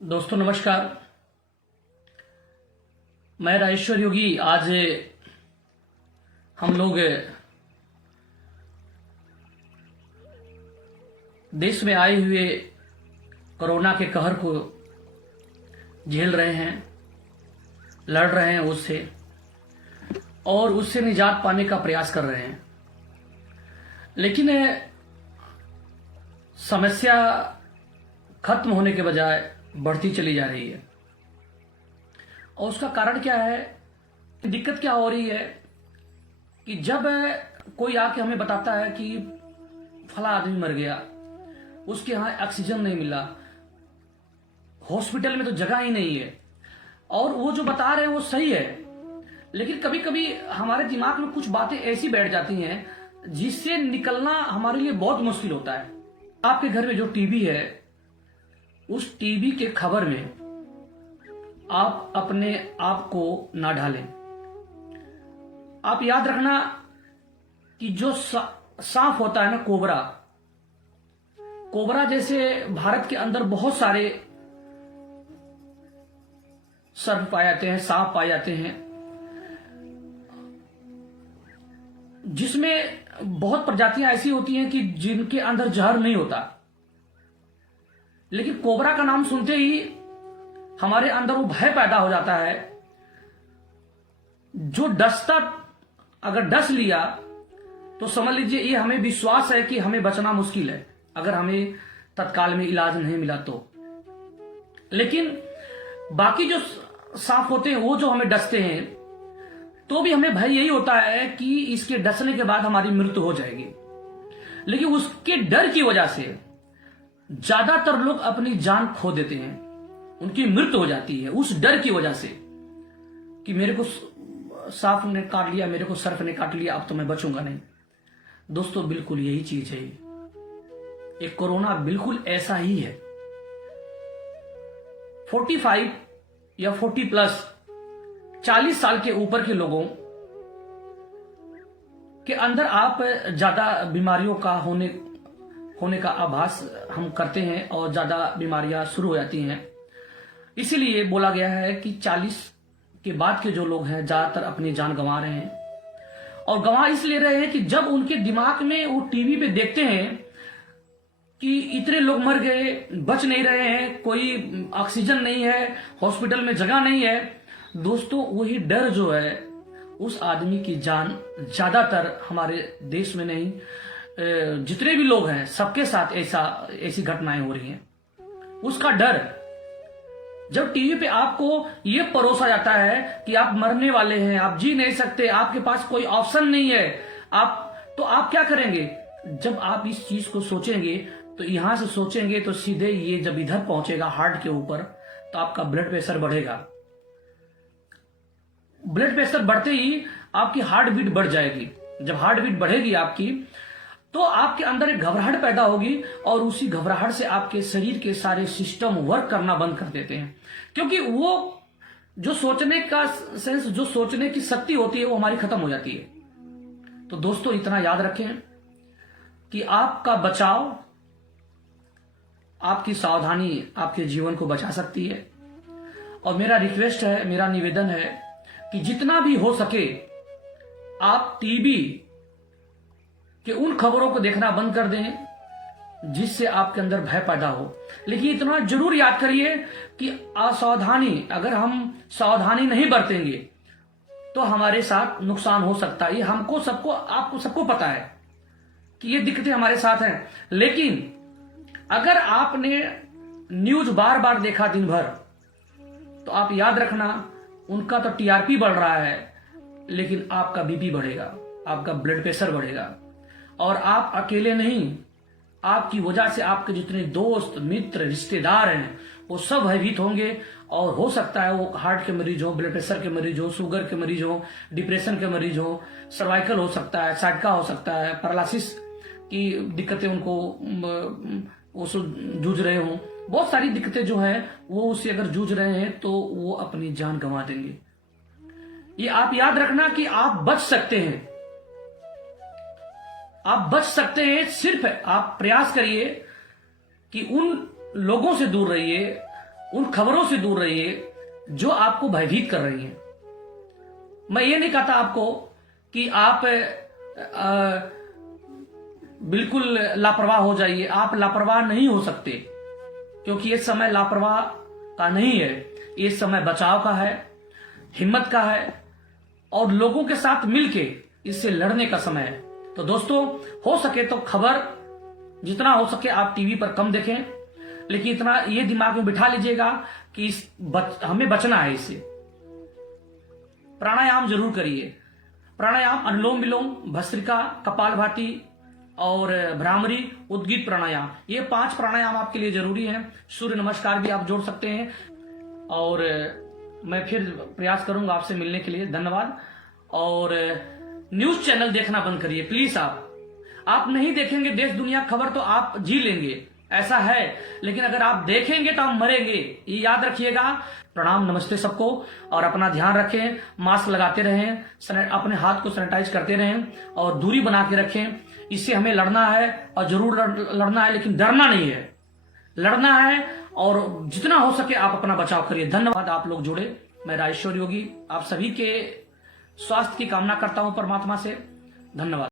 दोस्तों नमस्कार। मैं राजेश्वर योगी। आज हम लोग देश में आए हुए कोरोना के कहर को झेल रहे हैं, लड़ रहे हैं उससे और उससे निजात पाने का प्रयास कर रहे हैं। लेकिन समस्या खत्म होने के बजाय बढ़ती चली जा रही है। और उसका कारण क्या है? दिक्कत क्या हो रही है कि जब कोई आके हमें बताता है कि फला आदमी मर गया, उसके यहां ऑक्सीजन नहीं मिला, हॉस्पिटल में तो जगह ही नहीं है, और वो जो बता रहे हैं वो सही है, लेकिन कभी कभी हमारे दिमाग में कुछ बातें ऐसी बैठ जाती हैं जिससे निकलना हमारे लिए बहुत मुश्किल होता है। आपके घर में जो टीवी है, उस टीवी के खबर में आप अपने आप को ना ढालें। आप याद रखना कि जो सांप होता है ना, कोबरा जैसे भारत के अंदर बहुत सारे सर्प पाए जाते हैं, सांप पाए जाते हैं, जिसमें बहुत प्रजातियां ऐसी होती हैं कि जिनके अंदर जहर नहीं होता, लेकिन कोबरा का नाम सुनते ही हमारे अंदर वो भय पैदा हो जाता है। जो डसता, अगर डस लिया तो समझ लीजिए ये हमें विश्वास है कि हमें बचना मुश्किल है, अगर हमें तत्काल में इलाज नहीं मिला तो। लेकिन बाकी जो सांप होते हैं, वो जो हमें डसते हैं, तो भी हमें भय यही होता है कि इसके डसने के बाद हमारी मृत्यु हो जाएगी। लेकिन उसके डर की वजह से ज्यादातर लोग अपनी जान खो देते हैं, उनकी मृत्यु हो जाती है उस डर की वजह से कि मेरे को सांप ने काट लिया, मेरे को सर्प ने काट लिया, अब तो मैं बचूंगा नहीं। दोस्तों बिल्कुल यही चीज है, एक कोरोना बिल्कुल ऐसा ही है। 45 या 40 प्लस 40 साल के ऊपर के लोगों के अंदर आप ज्यादा बीमारियों का होने का आभास हम करते हैं और ज्यादा बीमारियां शुरू हो जाती हैं। इसीलिए बोला गया है कि 40 के बाद के जो लोग हैं ज्यादातर अपनी जान गंवा रहे हैं, और गंवा इसलिए रहे हैं कि जब उनके दिमाग में वो टीवी पे देखते हैं कि इतने लोग मर गए, बच नहीं रहे हैं, कोई ऑक्सीजन नहीं है, हॉस्पिटल में जगह नहीं है, दोस्तों वही डर जो है उस आदमी की जान, ज्यादातर हमारे देश में नहीं, जितने भी लोग हैं सबके साथ ऐसी घटनाएं हो रही हैं। उसका डर, जब टीवी पे आपको ये परोसा जाता है कि आप मरने वाले हैं, आप जी नहीं सकते, आपके पास कोई ऑप्शन नहीं है, तो आप क्या करेंगे? जब आप इस चीज को सोचेंगे तो यहां से सोचेंगे तो सीधे ये जब इधर पहुंचेगा हार्ट के ऊपर, तो आपका ब्लड प्रेशर बढ़ेगा। ब्लड प्रेशर बढ़ते ही आपकी हार्ट बीट बढ़ जाएगी। जब हार्ट बीट बढ़ेगी आपकी, तो आपके अंदर एक घबराहट पैदा होगी, और उसी घबराहट से आपके शरीर के सारे सिस्टम वर्क करना बंद कर देते हैं, क्योंकि वो जो सोचने का सेंस, जो सोचने की शक्ति होती है, वो हमारी खत्म हो जाती है। तो दोस्तों इतना याद रखें कि आपका बचाव, आपकी सावधानी आपके जीवन को बचा सकती है। और मेरा रिक्वेस्ट है, मेरा निवेदन है कि जितना भी हो सके आप टीवी कि उन खबरों को देखना बंद कर दें जिससे आपके अंदर भय पैदा हो। लेकिन इतना जरूर याद करिए कि असावधानी, अगर हम सावधानी नहीं बरतेंगे तो हमारे साथ नुकसान हो सकता है। ये हमको सबको, आपको सबको पता है कि ये दिक्कतें हमारे साथ हैं। लेकिन अगर आपने न्यूज बार बार देखा दिन भर, तो आप याद रखना, उनका तो टीआरपी बढ़ रहा है, लेकिन आपका बीपी बढ़ेगा, आपका ब्लड प्रेशर बढ़ेगा। और आप अकेले नहीं, आपकी वजह से आपके जितने दोस्त, मित्र, रिश्तेदार हैं, वो सब भयभीत होंगे, और हो सकता है वो हार्ट के मरीज हो, ब्लड प्रेशर के मरीज हो, शुगर के मरीज हो, डिप्रेशन के मरीज हो, सर्वाइकल हो सकता है, साइटिका हो सकता है, पैरालिसिस की दिक्कतें उनको वो जूझ रहे हों। बहुत सारी दिक्कतें जो है वो उससे अगर जूझ रहे हैं तो वो अपनी जान गंवा देंगे। ये आप याद रखना कि आप बच सकते हैं, आप बच सकते हैं। सिर्फ आप प्रयास करिए कि उन लोगों से दूर रहिए उन खबरों से दूर रहिए जो आपको भयभीत कर रही हैं। मैं ये नहीं कहता आपको कि आप बिल्कुल लापरवाह हो जाइए। आप लापरवाह नहीं हो सकते, क्योंकि ये समय लापरवाह का नहीं है, ये समय बचाव का है, हिम्मत का है और लोगों के साथ मिलके इससे लड़ने का समय है। तो दोस्तों, हो सके तो खबर जितना हो सके आप टीवी पर कम देखें, लेकिन इतना ये दिमाग में बिठा लीजिएगा कि हमें बचना है इससे। प्राणायाम जरूर करिए। प्राणायाम अनुलोम विलोम, भस्त्रिका, कपालभाति और भ्रामरी, उद्गीत प्राणायाम, ये 5 प्राणायाम आपके लिए जरूरी है। सूर्य नमस्कार भी आप जोड़ सकते हैं। और मैं फिर प्रयास करूंगा आपसे मिलने के लिए। धन्यवाद। और न्यूज चैनल देखना बंद करिए प्लीज। आप नहीं देखेंगे देश दुनिया खबर तो आप जी लेंगे, ऐसा है, लेकिन अगर आप देखेंगे तो आप मरेंगे, ये याद रखिएगा। प्रणाम, नमस्ते सबको, और अपना ध्यान रखें, मास्क लगाते रहें, अपने हाथ को सैनिटाइज करते रहें और दूरी बना के रखें। इससे हमें लड़ना है और जरूर लड़ना है, लेकिन डरना नहीं है, लड़ना है। और जितना हो सके आप अपना बचाव करिए। धन्यवाद। आप लोग जुड़े। मैं राजेश्वर योगी आप सभी के स्वास्थ्य की कामना करता हूं परमात्मा से। धन्यवाद।